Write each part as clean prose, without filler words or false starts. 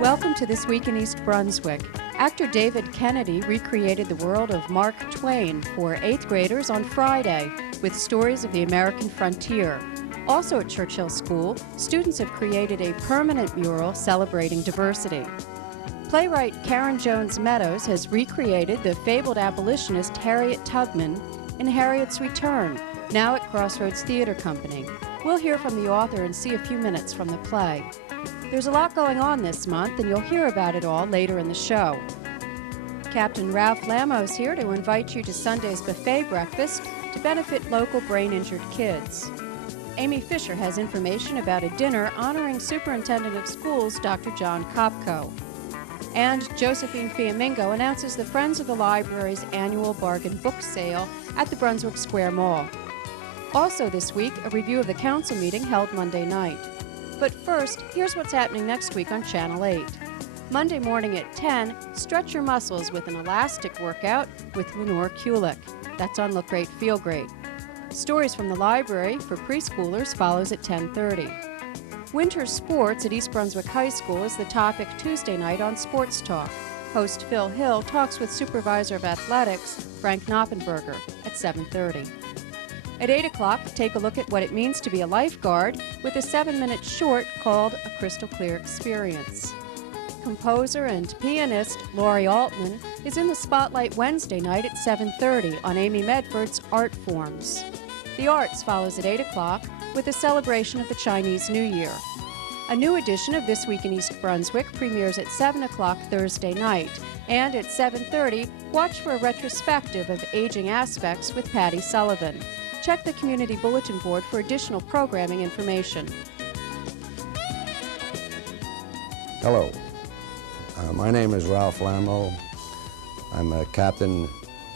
Welcome to This Week in East Brunswick. Actor David Kennedy recreated the world of Mark Twain for 8th graders on Friday with stories of the American frontier. Also at Churchill School, students have created a permanent mural celebrating diversity. Playwright Karen Jones Meadows has recreated the fabled abolitionist Harriet Tubman in Harriet's Return, now at Crossroads Theater Company. We'll hear from the author and see a few minutes from the play. There's a lot going on this month, and you'll hear about it all later in the show. Captain Ralph Lamo is here to invite you to Sunday's buffet breakfast to benefit local brain-injured kids. Amy Fisher has information about a dinner honoring Superintendent of Schools Dr. John Kopko. And Josephine Fiamingo announces the Friends of the Library's annual bargain book sale at the Brunswick Square Mall. Also this week, a review of the council meeting held Monday night. But first, here's what's happening next week on Channel 8. Monday morning at 10, stretch your muscles with an elastic workout with Lenore Kulik. That's on Look Great, Feel Great. Stories from the library for preschoolers follows at 10:30. Winter sports at East Brunswick High School is the topic Tuesday night on Sports Talk. Host Phil Hill talks with Supervisor of Athletics Frank Knoppenberger at 7:30. At 8 o'clock, take a look at what it means to be a lifeguard with a 7-minute short called A Crystal Clear Experience. Composer and pianist Laurie Altman is in the spotlight Wednesday night at 7:30 on Amy Medford's Art Forms. The Arts follows at 8 o'clock with a celebration of the Chinese New Year. A new edition of This Week in East Brunswick premieres at 7 o'clock Thursday night. And at 7:30, watch for a retrospective of aging aspects with Patty Sullivan. Check the Community Bulletin Board for additional programming information. Hello, my name is Ralph Lamo. I'm a captain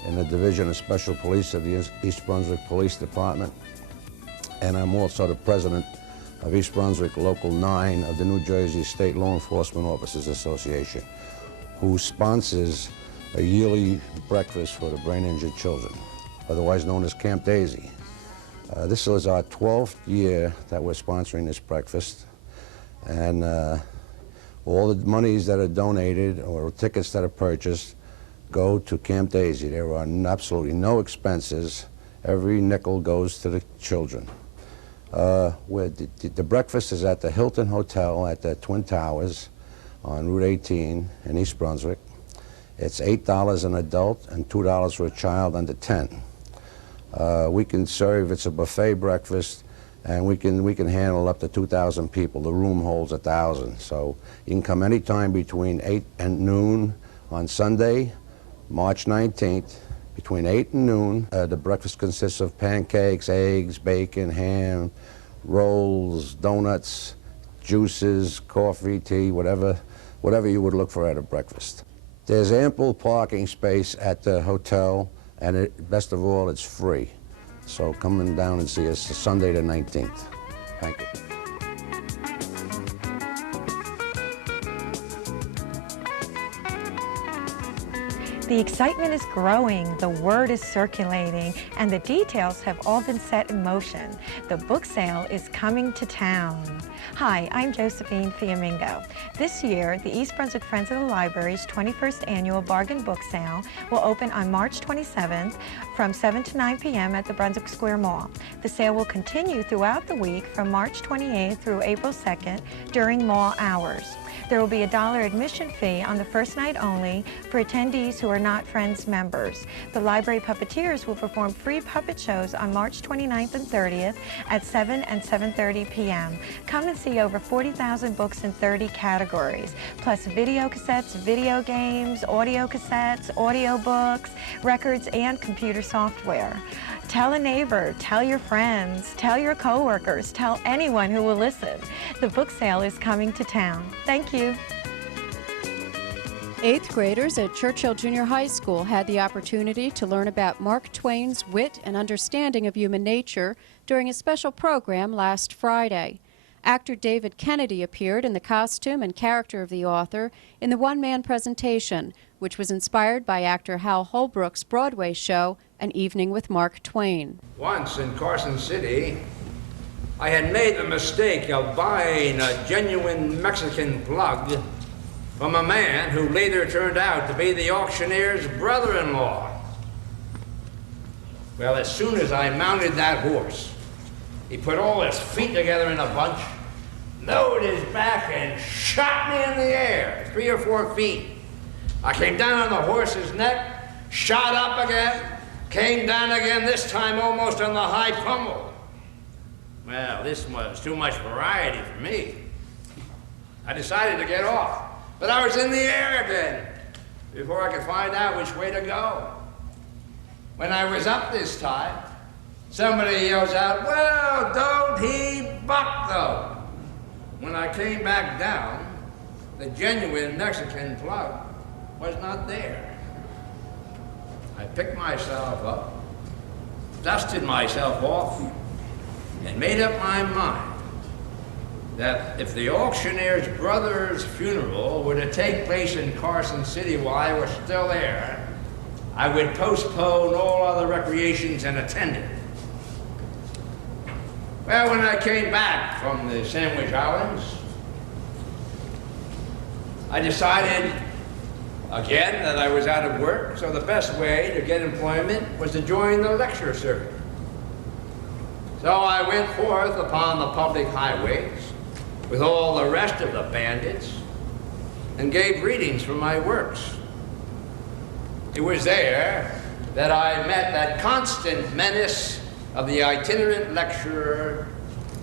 in the Division of Special Police of the East Brunswick Police Department, and I'm also the president of East Brunswick Local 9 of the New Jersey State Law Enforcement Officers Association, who sponsors a yearly breakfast for the brain-injured children, otherwise known as Camp Daisy. This is our 12th year that we're sponsoring this breakfast, and all the monies that are donated or tickets that are purchased go to Camp Daisy. There are absolutely no expenses. Every nickel goes to the children. The breakfast is at the Hilton Hotel at the Twin Towers on Route 18 in East Brunswick. It's $8 an adult and $2 for a child under 10. We can serve, it's a buffet breakfast, and we can handle up to 2,000 people. The room holds 1,000, so you can come anytime between 8 and noon on Sunday, March 19th, between 8 and noon. The breakfast consists of pancakes, eggs, bacon, ham, rolls, donuts, juices, coffee, tea, whatever you would look for at a breakfast. There's ample parking space at the hotel, and best of all, it's free. So come down and see us Sunday the 19th. Thank you. The excitement is growing, the word is circulating, and the details have all been set in motion. The book sale is coming to town. Hi, I'm Josephine Fiamingo. This year, the East Brunswick Friends of the Library's 21st Annual Bargain Book Sale will open on March 27th from 7 to 9 p.m. at the Brunswick Square Mall. The sale will continue throughout the week from March 28th through April 2nd during mall hours. There will be a $1 admission fee on the first night only for attendees who are not Friends members. The library puppeteers will perform free puppet shows on March 29th and 30th at 7 and 7:30 p.m. Come and see over 40,000 books in 30 categories, plus video cassettes, video games, audio cassettes, audio books, records, and computer software. Tell a neighbor, tell your friends, tell your coworkers, tell anyone who will listen. The book sale is coming to town. Thank you. 8th graders at Churchill Junior High School had the opportunity to learn about Mark Twain's wit and understanding of human nature during a special program last Friday. Actor David Kennedy appeared in the costume and character of the author in the one-man presentation, which was inspired by actor Hal Holbrook's Broadway show, An Evening with Mark Twain. Once in Carson City, I had made the mistake of buying a genuine Mexican plug from a man who later turned out to be the auctioneer's brother-in-law. Well, as soon as I mounted that horse, he put all his feet together in a bunch, lowered his back, and shot me in the air, 3 or 4 feet. I came down on the horse's neck, shot up again, came down again, this time almost on the high pommel. Well, this was too much variety for me. I decided to get off, but I was in the air again before I could find out which way to go. When I was up this time, somebody yells out, "Well, don't he buck, though?" When I came back down, the genuine Mexican plug was not there. I picked myself up, dusted myself off, and made up my mind that if the auctioneer's brother's funeral were to take place in Carson City while I was still there, I would postpone all other recreations and attend it. Well, when I came back from the Sandwich Islands, I decided again that I was out of work, so the best way to get employment was to join the lecture circuit. So I went forth upon the public highways with all the rest of the bandits and gave readings from my works. It was there that I met that constant menace of the itinerant lecturer,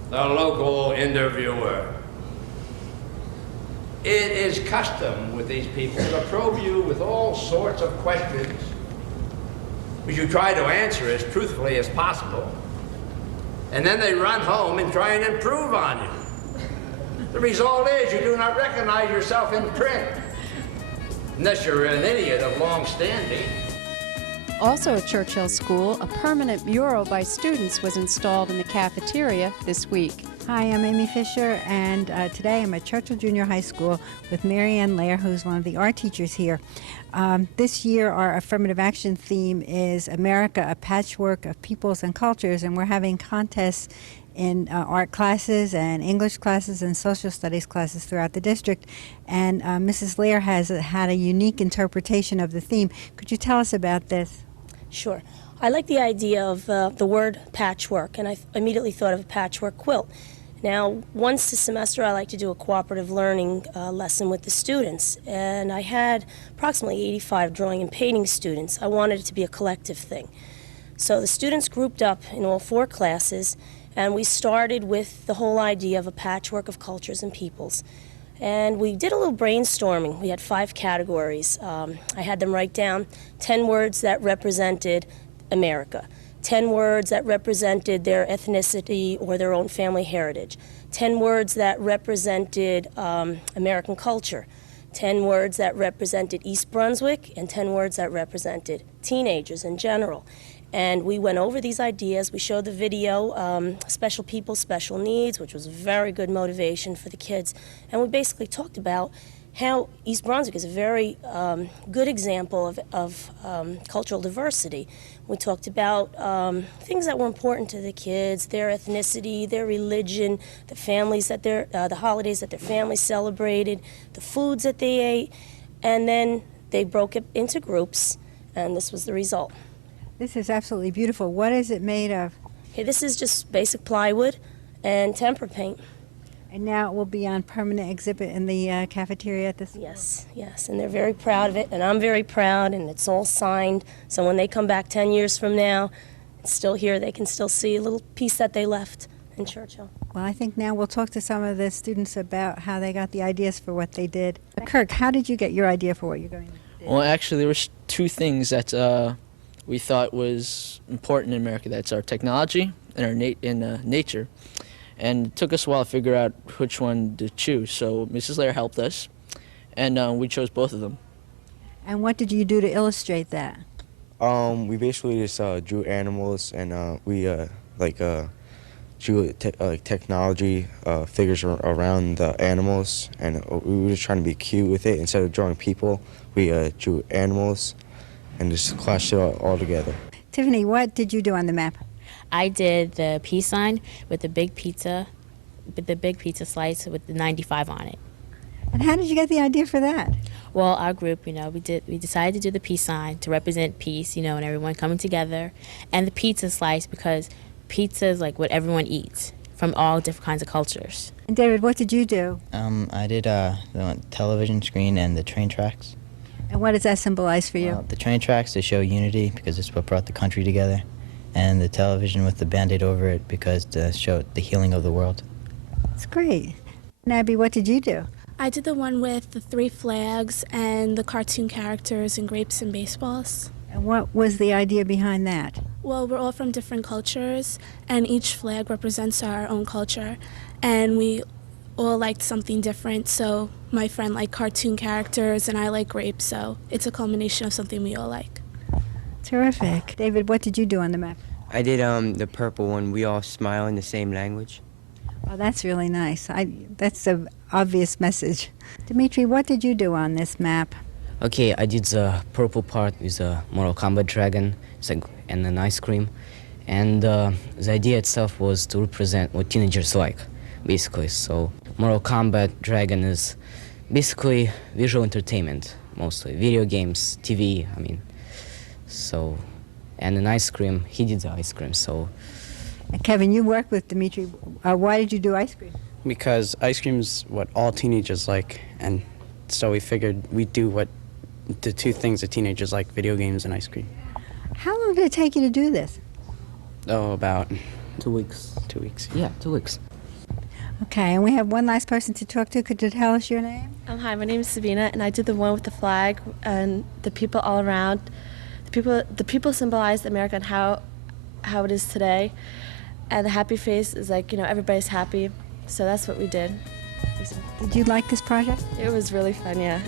the local interviewer. It is custom with these people to probe you with all sorts of questions, which you try to answer as truthfully as possible, and then they run home and try and improve on you. The result is you do not recognize yourself in print, unless you're an idiot of long standing. Also at Churchill School, a permanent mural by students was installed in the cafeteria this week. Hi, I'm Amy Fisher, and today I'm at Churchill Junior High School with Mary Ann Lair, who's one of the art teachers here. This year, our affirmative action theme is America, a patchwork of peoples and cultures, and we're having contests in art classes and English classes and social studies classes throughout the district. And Mrs. Lair has had a unique interpretation of the theme. Could you tell us about this? Sure. I like the idea of the word patchwork, and I immediately thought of a patchwork quilt. Now, once a semester, I like to do a cooperative learning lesson with the students, and I had approximately 85 drawing and painting students. I wanted it to be a collective thing. So the students grouped up in all 4 classes, and we started with the whole idea of a patchwork of cultures and peoples. And we did a little brainstorming. We had 5 categories. I had them write down 10 words that represented America, 10 words that represented their ethnicity or their own family heritage, 10 words that represented American culture, 10 words that represented East Brunswick, and 10 words that represented teenagers in general. And we went over these ideas. We showed the video, Special People, Special Needs, which was very good motivation for the kids. And we basically talked about how East Brunswick is a very good example of cultural diversity. We talked about things that were important to the kids, their ethnicity, their religion, the families that the holidays that their families celebrated, the foods that they ate, and then they broke it into groups, and this was the result. This is absolutely beautiful. What is it made of? Okay, this is just basic plywood and tempera paint. And now it will be on permanent exhibit in the cafeteria at the school. Yes, yes, and they're very proud of it, and I'm very proud, and it's all signed. So when they come back 10 years from now, it's still here, they can still see a little piece that they left in Churchill. Well, I think now we'll talk to some of the students about how they got the ideas for what they did. Kirk, how did you get your idea for what you're going to do? Well, actually, there were 2 things that we thought was important in America. That's our technology and our nature. And it took us a while to figure out which one to choose. So Mrs. Lair helped us, and we chose both of them. And what did you do to illustrate that? We basically just drew animals, and we drew technology figures around the animals, and we were just trying to be cute with it. Instead of drawing people, we drew animals and just clashed it all together. Tiffany, what did you do on the map? I did the peace sign with the big pizza slice with the 95 on it. And how did you get the idea for that? Well, our group, we decided to do the peace sign to represent peace, and everyone coming together, and the pizza slice because pizza is like what everyone eats from all different kinds of cultures. And David, what did you do? I did the television screen and the train tracks. And what does that symbolize for you? Well, the train tracks to show unity because it's what brought the country together, and the television with the Band-Aid over it because to show the healing of the world. That's great. And Abby, what did you do? I did the one with the 3 flags and the cartoon characters and grapes and baseballs. And what was the idea behind that? Well, we're all from different cultures, and each flag represents our own culture, and we all liked something different. So my friend liked cartoon characters, and I like grapes, so it's a culmination of something we all like. Terrific. David, what did you do on the map? I did the purple one. We all smile in the same language. Oh, that's really nice. That's an obvious message. Dimitri, what did you do on this map? Okay, I did the purple part with a Mortal Kombat dragon and an ice cream. And the idea itself was to represent what teenagers like, basically. So Mortal Kombat dragon is basically visual entertainment, mostly. Video games, TV, So, and an ice cream, he did the ice cream, so. And Kevin, you worked with Dimitri. Why did you do ice cream? Because ice cream's what all teenagers like, and so we figured we'd do what the 2 things that teenagers like, video games and ice cream. How long did it take you to do this? Oh, about 2 weeks. 2 weeks. Yeah, 2 weeks. Okay, and we have one last person to talk to. Could you tell us your name? Hi, my name is Sabina, and I did the one with the flag and the people all around. The people symbolize America and how it is today. And the happy face is like, everybody's happy. So that's what we did. Did you like this project? It was really fun, yeah.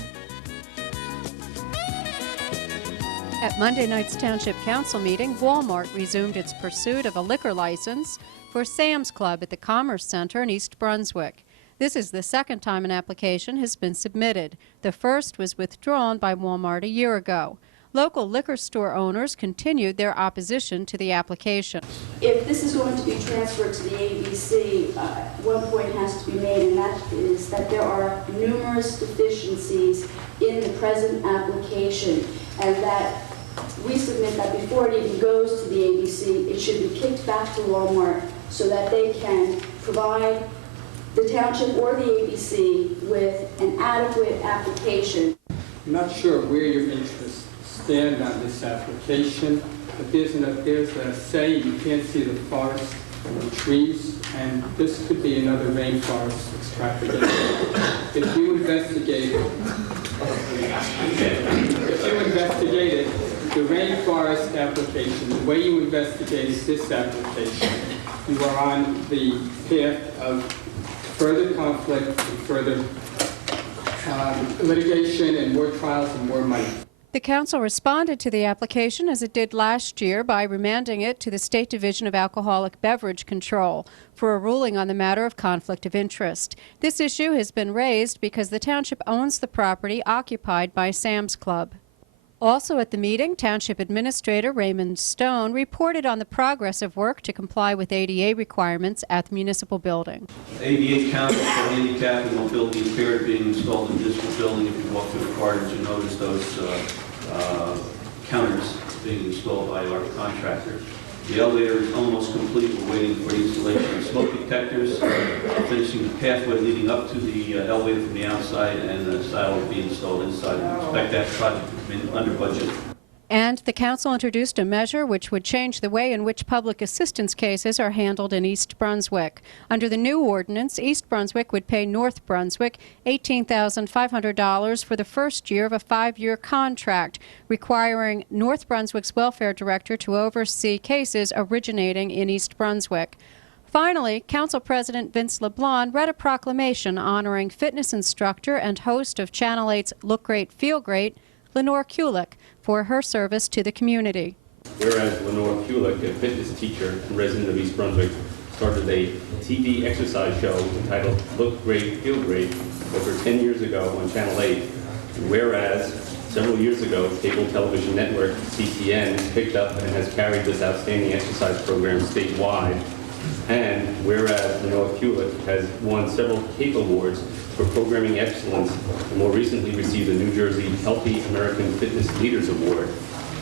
At Monday night's Township Council meeting, Walmart resumed its pursuit of a liquor license for Sam's Club at the Commerce Center in East Brunswick. This is the second time an application has been submitted. The first was withdrawn by Walmart a year ago. Local liquor store owners continued their opposition to the application. If this is going to be transferred to the ABC, one point has to be made, and that is that there are numerous deficiencies in the present application, and that we submit that before it even goes to the ABC, it should be kicked back to Walmart so that they can provide the township or the ABC with an adequate application. I'm not sure where your interests stand on this application, but there's a saying, you can't see the forest from the trees, and this could be another rainforest extravaganza. If you investigated the rainforest application, the way you investigated this application, you are on the path of further conflict and further litigation and more trials and more money. The council responded to the application as it did last year by remanding it to the State Division of Alcoholic Beverage Control for a ruling on the matter of conflict of interest. This issue has been raised because the township owns the property occupied by Sam's Club. Also at the meeting, Township Administrator Raymond Stone reported on the progress of work to comply with ADA requirements at the municipal building. ADA counters for handicap and mobility impaired being installed in this building. If you walk through the corridors, you notice those counters being installed by our contractor. The elevator is almost complete. We're waiting for installation of smoke detectors, finishing the pathway leading up to the elevator from the outside, and the sidewalk will be installed inside. We expect that project to come in under budget. And the council introduced a measure which would change the way in which public assistance cases are handled in East Brunswick. Under the new ordinance, East Brunswick would pay North Brunswick $18,500 for the first year of a 5-year contract, requiring North Brunswick's welfare director to oversee cases originating in East Brunswick. Finally, Council President Vince LeBlanc read a proclamation honoring fitness instructor and host of Channel 8's Look Great, Feel Great, Lenore Kulick, for her service to the community. Whereas Lenore Kulick, a fitness teacher and resident of East Brunswick, started a TV exercise show entitled Look Great, Feel Great over 10 years ago on Channel 8. Whereas several years ago, cable television network CTN picked up and has carried this outstanding exercise program statewide And whereas Lenore Kulik has won several CAPE awards for programming excellence and more recently received the New Jersey Healthy American Fitness Leaders Award.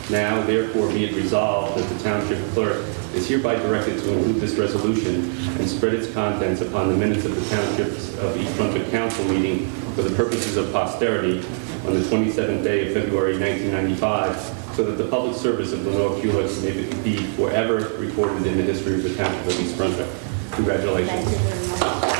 Now, therefore, be it resolved that the Township Clerk is hereby directed to include this resolution and spread its contents upon the minutes of the Township's of East Brunswick Council meeting for the purposes of posterity on the 27th day of February 1995, so that the public service of Lenore Kulik may be forever recorded in the history of the Township of East Brunswick. Congratulations. Thank you very much.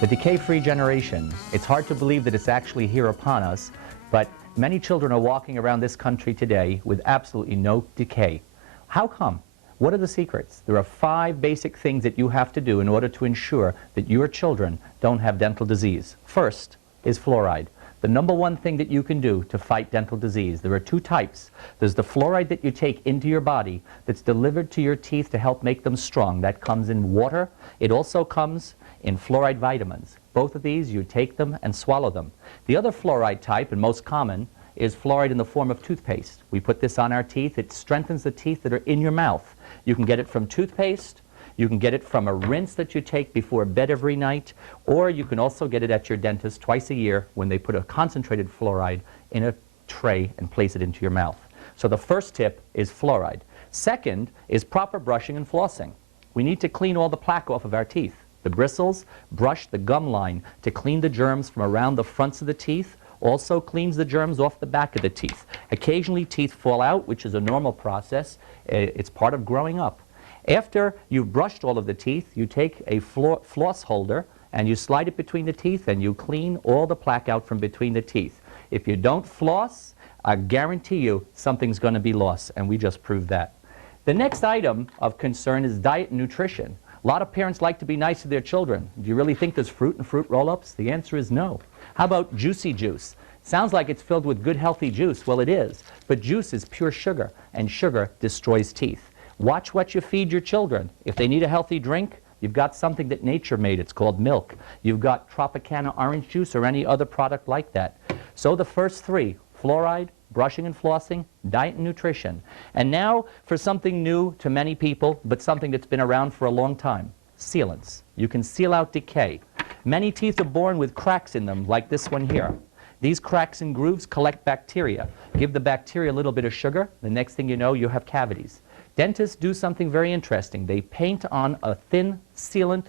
The decay-free generation. It's hard to believe that it's actually here upon us, but many children are walking around this country today with absolutely no decay. How come? What are the secrets? There are 5 basic things that you have to do in order to ensure that your children don't have dental disease. First is fluoride. The number 1 thing that you can do to fight dental disease. There are 2 types. There's the fluoride that you take into your body that's delivered to your teeth to help make them strong. That comes in water. It also comes in fluoride vitamins. Both of these, you take them and swallow them. The other fluoride type, and most common, is fluoride in the form of toothpaste. We put this on our teeth. It strengthens the teeth that are in your mouth. You can get it from toothpaste. You can get it from a rinse that you take before bed every night, or you can also get it at your dentist twice a year when they put a concentrated fluoride in a tray and place it into your mouth. So the first tip is fluoride. Second is proper brushing and flossing. We need to clean all the plaque off of our teeth. The bristles, brush the gum line to clean the germs from around the fronts of the teeth, also cleans the germs off the back of the teeth. Occasionally teeth fall out, which is a normal process. It's part of growing up. After you've brushed all of the teeth, you take a floss holder and you slide it between the teeth and you clean all the plaque out from between the teeth. If you don't floss, I guarantee you something's going to be lost, and we just proved that. The next item of concern is diet and nutrition. A lot of parents like to be nice to their children. Do you really think there's fruit and fruit roll-ups? The answer is no. How about juicy juice? Sounds like it's filled with good, healthy juice. Well, it is. But juice is pure sugar, and sugar destroys teeth. Watch what you feed your children. If they need a healthy drink, you've got something that nature made. It's called milk. You've got Tropicana orange juice or any other product like that. So the first 3, fluoride, brushing and flossing, diet and nutrition. And now for something new to many people, but something that's been around for a long time, sealants. You can seal out decay. Many teeth are born with cracks in them, like this one here. These cracks and grooves collect bacteria. Give the bacteria a little bit of sugar, the next thing you know, you have cavities. Dentists do something very interesting. They paint on a thin sealant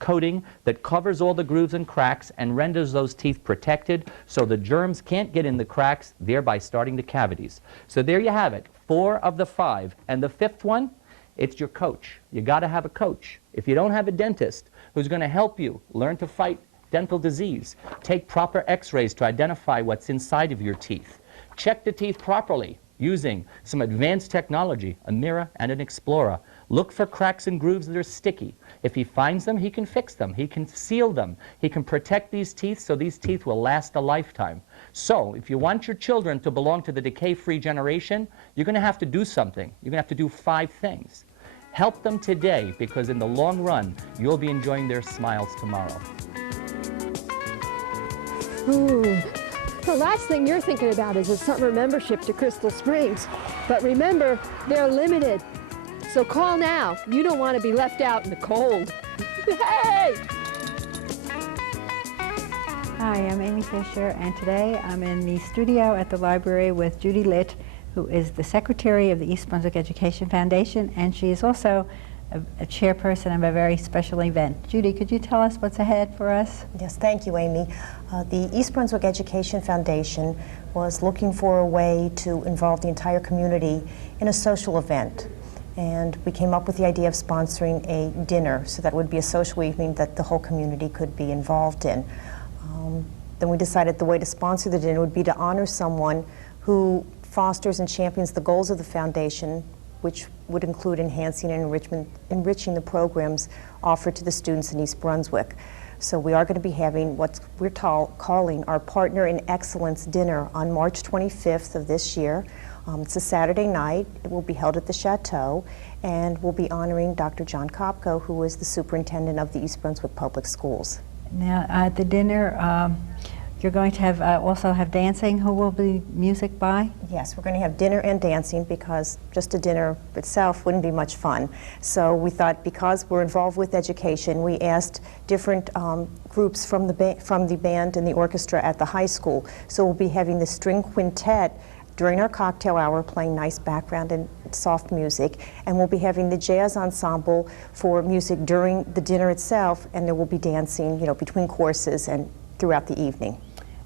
coating that covers all the grooves and cracks and renders those teeth protected so the germs can't get in the cracks, thereby starting the cavities. So there you have it, 4 of the 5. And the 5th one, it's your coach. You got to have a coach. If you don't have a dentist who's going to help you learn to fight dental disease, take proper x-rays to identify what's inside of your teeth, check the teeth properly using some advanced technology, a mirror and an explorer. Look for cracks and grooves that are sticky. If he finds them, he can fix them. He can seal them. He can protect these teeth so these teeth will last a lifetime. So if you want your children to belong to the decay-free generation, you're going to have to do something. You're going to have to do 5 things. Help them today, because in the long run, you'll be enjoying their smiles tomorrow. Ooh. The last thing you're thinking about is a summer membership to Crystal Springs. But remember, they're limited. So call now. You don't want to be left out in the cold. Hey! Hi, I'm Amy Fisher, and today I'm in the studio at the library with Judy Litt, who is the secretary of the East Brunswick Education Foundation, and she is also a chairperson of a very special event. Judy, could you tell us what's ahead for us? Yes, thank you, Amy. The East Brunswick Education Foundation was looking for a way to involve the entire community in a social event. And we came up with the idea of sponsoring a dinner, so that would be a social evening that the whole community could be involved in. Then we decided the way to sponsor the dinner would be to honor someone who fosters and champions the goals of the foundation, which would include enhancing and enriching the programs offered to the students in East Brunswick. So we are going to be having what we're calling our Partner in Excellence Dinner on March 25th of this year. It's a Saturday night. It will be held at the Chateau, and we'll be honoring Dr. John Kopko, who is the superintendent of the East Brunswick Public Schools. Now, at the dinner, You're going to have also have dancing. Who will be music by? Yes, we're going to have dinner and dancing because just a dinner itself wouldn't be much fun. So we thought because we're involved with education, we asked different groups from the band and the orchestra at the high school. So we'll be having the string quintet during our cocktail hour playing nice background and soft music, and we'll be having the jazz ensemble for music during the dinner itself, and there will be dancing, you know, between courses and throughout the evening.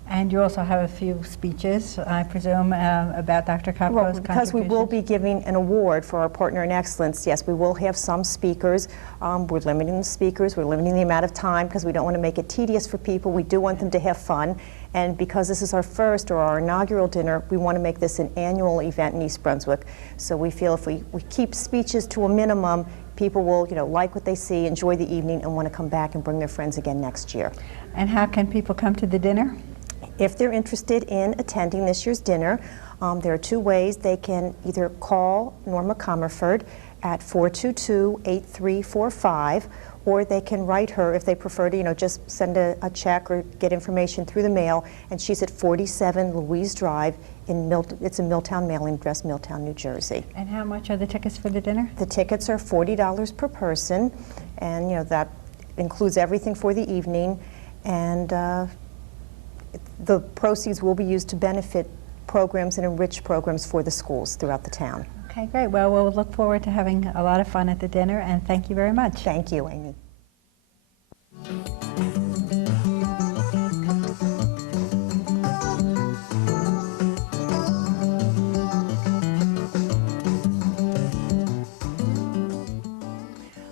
And you also have a few speeches, I presume, about Dr. Kopko's Well, because we will be giving an award for our partner in excellence, yes, we will have some speakers. We're limiting the speakers, we're limiting the amount of time because we don't want to make it tedious for people. We do want them to have fun. And because this is our first or our inaugural dinner, we want to make this an annual event in East Brunswick. So we feel if we keep speeches to a minimum, people will, you know, like what they see, enjoy the evening, and want to come back and bring their friends again next year. And how can people come to the dinner? If they're interested in attending this year's dinner, there are two ways. They can either call Norma Comerford at 422-8345, or they can write her if they prefer to, you know, just send a check or get information through the mail. And she's at 47 Louise Drive in it's a Milltown mailing address, Milltown, New Jersey. And how much are the tickets for the dinner? The tickets are $40 per person, and you know that includes everything for the evening. And the proceeds will be used to benefit programs and enrich programs for the schools throughout the town. Okay, great. Well, we'll look forward to having a lot of fun at the dinner, and thank you very much. Thank you, Amy.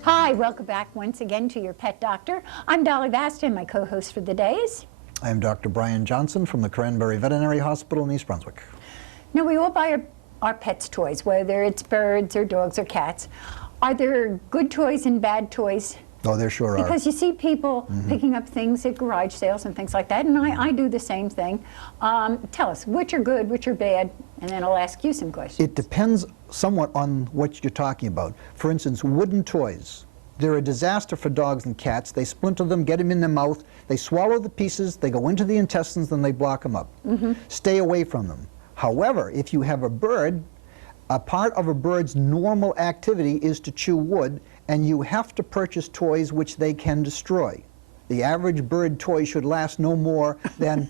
Hi, welcome back once again to your Pet Doctor. I'm Dolly Baston, my co-host for the day is. I am Dr. Brian Johnson from the Cranberry Veterinary Hospital in East Brunswick. Now, we all buy our pets' toys, whether it's birds or dogs or cats. Are there good toys and bad toys? Oh, there sure are. Because you see people picking up things at garage sales and things like that, and I do the same thing. Tell us, which are good, which are bad, and then I'll ask you some questions. It depends somewhat on what you're talking about. For instance, wooden toys. They're a disaster for dogs and cats. They splinter them, get them in their mouth, they swallow the pieces, they go into the intestines, then they block them up. Stay away from them. However, if you have a bird, a part of a bird's normal activity is to chew wood, and you have to purchase toys which they can destroy. The average bird toy should last no more than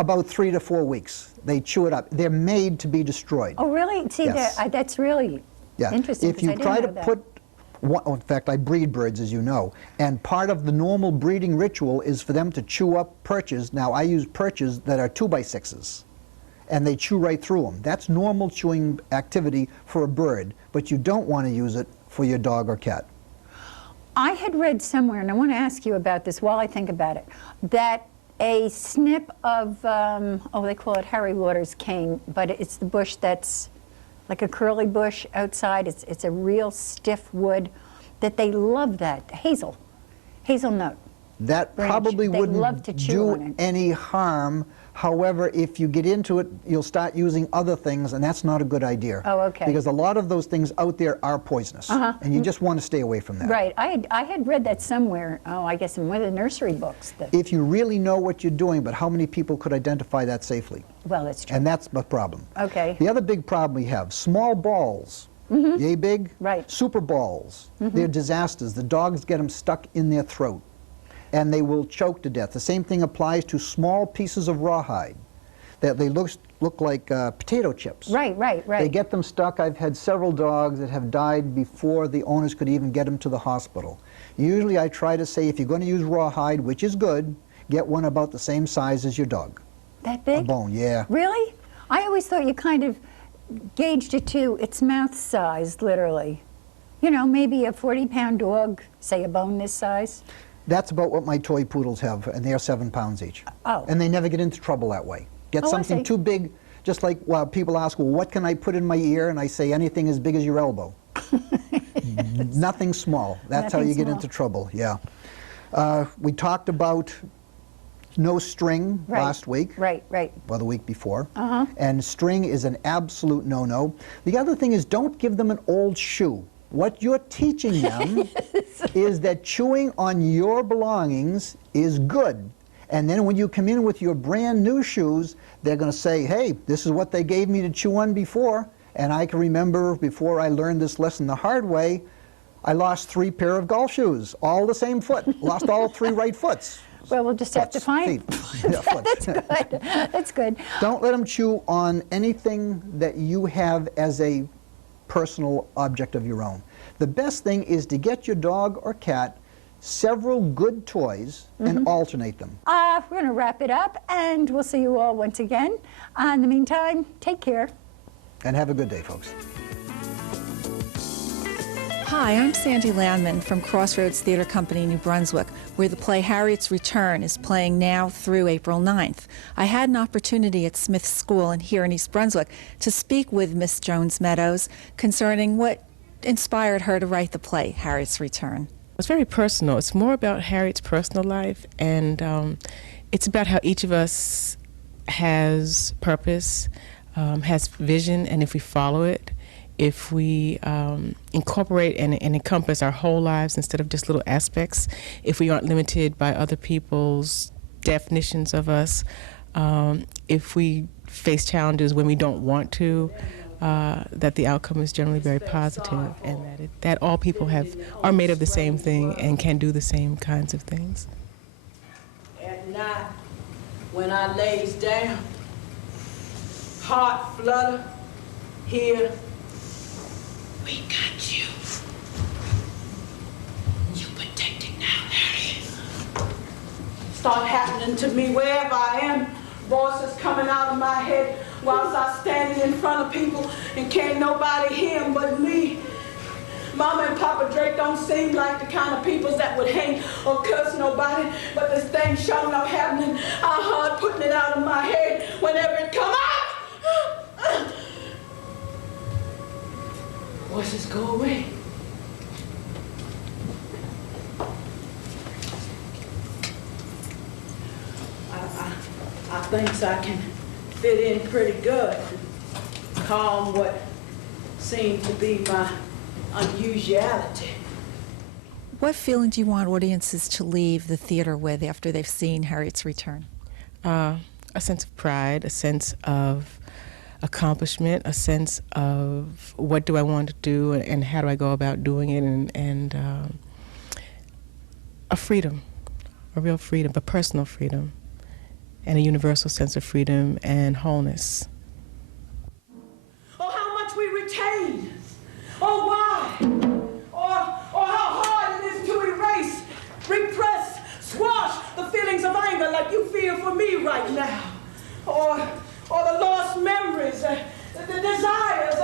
about 3 to 4 weeks. They chew it up. They're made to be destroyed. Oh, really? See, Yes. that's really interesting. If you try to put, in fact, I breed birds, as you know, and part of the normal breeding ritual is for them to chew up perches. Now, I use perches that are 2x6s, and they chew right through them. That's normal chewing activity for a bird, but you don't want to use it for your dog or cat. I had read somewhere, and I want to ask you about this while I think about it, that a snip of, they call it Harry Waters cane, but it's the bush that's like a curly bush outside. It's a real stiff wood, that they love that. Hazelnut. That branch. probably They wouldn't love to chew on do it. any harm. However, if you get into it, you'll start using other things, and that's not a good idea. Oh, okay. Because a lot of those things out there are poisonous, and you just want to stay away from that. Right. I had read that somewhere, I guess in one of the nursery books. If you really know what you're doing, but how many people could identify that safely? Well, that's true. And that's the problem. Okay. The other big problem we have, small balls, yay big, super balls. They're disasters. The dogs get them stuck in their throat, and they will choke to death. The same thing applies to small pieces of rawhide. They look like potato chips. Right. They get them stuck. I've had several dogs that have died before the owners could even get them to the hospital. Usually I try to say, if you're going to use rawhide, which is good, get one about the same size as your dog. That big? A bone, yeah. Really? I always thought you kind of gauged it to its mouth size, literally. You know, maybe a 40-pound dog, say a bone this size. That's about what my toy poodles have, and they're 7 pounds each. Oh. And they never get into trouble that way. Get Oh, I something see. too big, just like people ask, well, what can I put in my ear? And I say, anything as big as your elbow. Nothing small. That's how Nothing you get small. into trouble, yeah. We talked about no string last week. Right. Well, the week before. Uh-huh. And string is an absolute no-no. The other thing is, don't give them an old shoe. What you're teaching them is that chewing on your belongings is good. And then when you come in with your brand new shoes, they're going to say, hey, this is what they gave me to chew on before. And I can remember before I learned this lesson the hard way, I lost 3 pair of golf shoes, all the same foot. Lost all 3 right foots. Well, we'll just have to find. That's good. That's good. Don't let them chew on anything that you have as a personal object of your own. The best thing is to get your dog or cat several good toys and alternate them. We're going to wrap it up, and we'll see you all once again. In the meantime, take care. And have a good day, folks. Hi, I'm Sandy Landman from Crossroads Theatre Company, New Brunswick, where the play Harriet's Return is playing now through April 9th. I had an opportunity at Smith School and here in East Brunswick to speak with Miss Jones Meadows concerning what inspired her to write the play Harriet's Return. It's very personal. It's more about Harriet's personal life, and it's about how each of us has purpose, has vision, and if we follow it, if we incorporate and encompass our whole lives instead of just little aspects, if we aren't limited by other people's definitions of us, if we face challenges when we don't want to, that the outcome is generally very positive, and that all people are made of the same thing and can do the same kinds of things. At night, when I lays down, heart flutter, here, we got you. You protected now, Harriet. Start happening to me wherever I am. Voices coming out of my head whilst I'm standing in front of people and can't nobody hear them but me. Mama and Papa Drake don't seem like the kind of people that would hate or curse nobody, but this thing showing up happening, I hard putting it out of my head whenever it come out. Voices go away. I think I can fit in pretty good, calm what seems to be my unusuality. What feeling do you want audiences to leave the theater with after they've seen Harriet's Return? A sense of pride, a sense of accomplishment, a sense of what do I want to do and how do I go about doing it, and a freedom, a real freedom, a personal freedom, and a universal sense of freedom and wholeness. Or how much we retain, or why, or how hard it is to erase, repress, squash the feelings of anger like you feel for me right now, or the lost memories, the desires